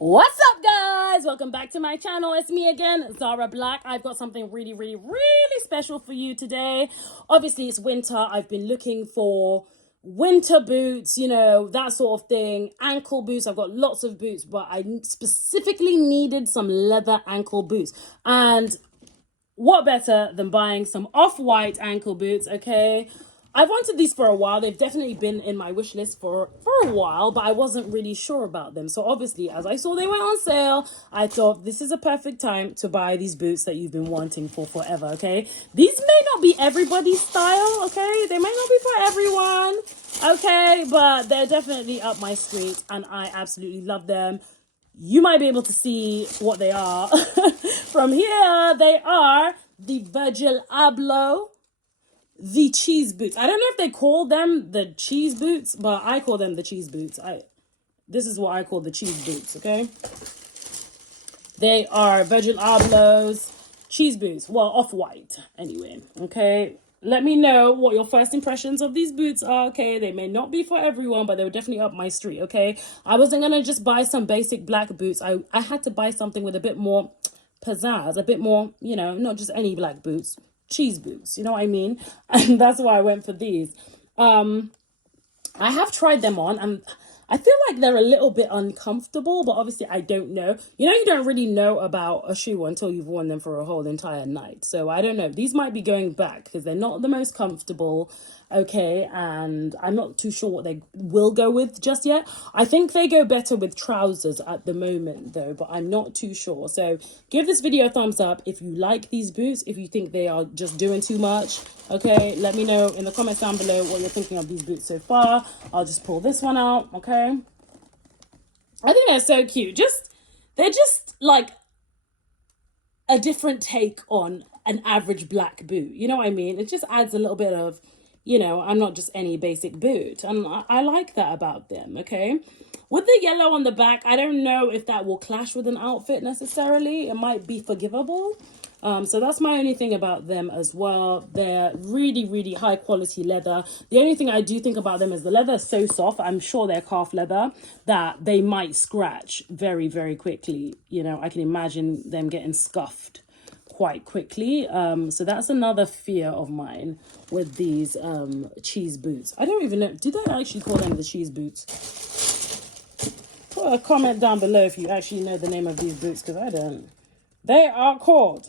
What's up, guys? Welcome back to my channel. It's me again, Zara Black. I've got something really special for you today. Obviously, it's winter. I've been looking for winter boots, you know, that sort of thing. Ankle boots. I've got lots of boots, but I specifically needed some leather ankle boots. And what better than buying some off-white ankle boots, okay? I've wanted these for a while. They've definitely been in my wish list for a while, but I wasn't really sure about them. So obviously, as I saw they went on sale, I thought this is a perfect time to buy these boots that you've been wanting for forever, okay? These may not be everybody's style, okay? They might not be for everyone, okay? But they're definitely up my street, and I absolutely love them. You might be able to see what they are from here. They are the Virgil Abloh, the cheese boots. I don't know if they call them the cheese boots, but I call them the cheese boots. This is what I call the cheese boots, okay? They are Virgil Abloh's cheese boots. Well, off-white anyway, okay? Let me know what your first impressions of these boots are, okay? They may not be for everyone, but they were definitely up my street, okay? I wasn't going to just buy some basic black boots. I had to buy something with a bit more pizzazz, a bit more, you know, not just any black boots, cheese boots, you know what I mean? And that's why I went for these. I have tried them on, and I feel like they're a little bit uncomfortable, but obviously I don't know. You know, you don't really know about a shoe until you've worn them for a whole entire night. So I don't know. These might be going back because they're not the most comfortable, okay? And I'm not too sure what they will go with just yet. I think they go better with trousers at the moment though, but I'm not too sure. So give this video a thumbs up if you like these boots, if you think they are just doing too much. Okay, let me know in the comments down below what you're thinking of these boots so far. I'll just pull this one out, okay? I think they're so cute. They're just like a different take on an average black boot. You know what I mean? It just adds a little bit of, you know, I'm not just any basic boot. And I like that about them, okay? With the yellow on the back, I don't know if that will clash with an outfit necessarily. It might be forgivable. So that's my only thing about them as well. They're really high quality leather. The only thing I do think about them is the leather is so soft. I'm sure they're calf leather that they might scratch very quickly. You know, I can imagine them getting scuffed quite quickly. So that's another fear of mine with these cheese boots. I don't even know, do they actually call them the cheese boots? Put a comment down below if you actually know the name of these boots, because I don't. They are called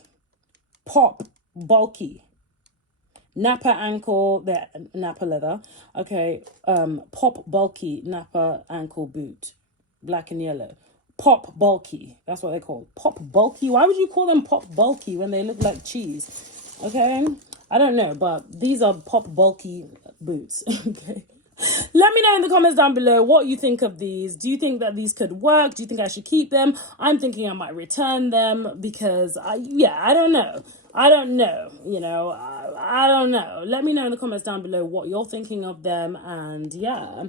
Pop Bulky Nappa ankle. They're Nappa leather, okay. Pop Bulky Nappa ankle boot, black and yellow. Pop Bulky, that's what they're called. Pop Bulky. Why would you call them Pop Bulky when they look like cheese? Okay, I don't know, but these are Pop Bulky boots. Okay, let me know in the comments down below what you think of these. Do you think that these could work? Do you think I should keep them? I'm thinking I might return them because I don't know. You know, I don't know. Let me know in the comments down below what you're thinking of them. And yeah,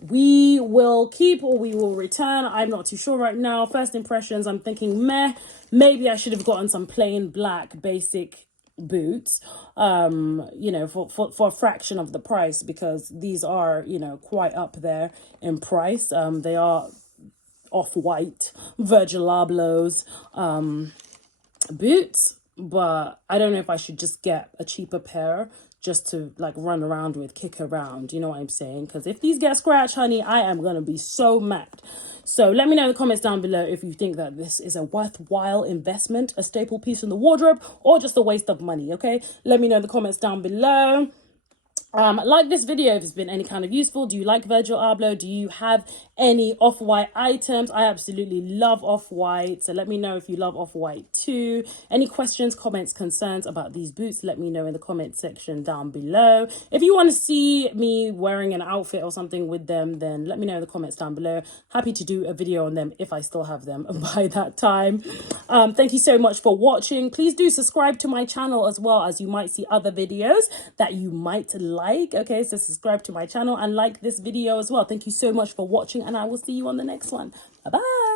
we will keep or we will return. I'm not too sure right now. First impressions, I'm thinking meh. Maybe I should have gotten some plain black basic boots, you know, for a fraction of the price, because these are, you know, quite up there in price. They are off-white Virgil Abloh's boots, but I don't know if I should just get a cheaper pair just to like run around with, kick around, you know what I'm saying? Because if these get scratched, honey, I am gonna be so mad. So let me know in the comments down below if you think that this is a worthwhile investment, a staple piece in the wardrobe, or just a waste of money, okay? Let me know in the comments down below. Like this video if it's been any kind of useful. Do you like Virgil Abloh? Do you have any off-white items? I absolutely love off-white, so let me know if you love off-white too. Any questions, comments, concerns about these boots, let me know in the comment section down below. If you want to see me wearing an outfit or something with them, then let me know in the comments down below. Happy to do a video on them if I still have them by that time. Thank you so much for watching. Please do subscribe to my channel as well, as you might see other videos that you might like. Okay, so subscribe to my channel and like this video as well. Thank you so much for watching, and I will see you on the next one. Bye bye.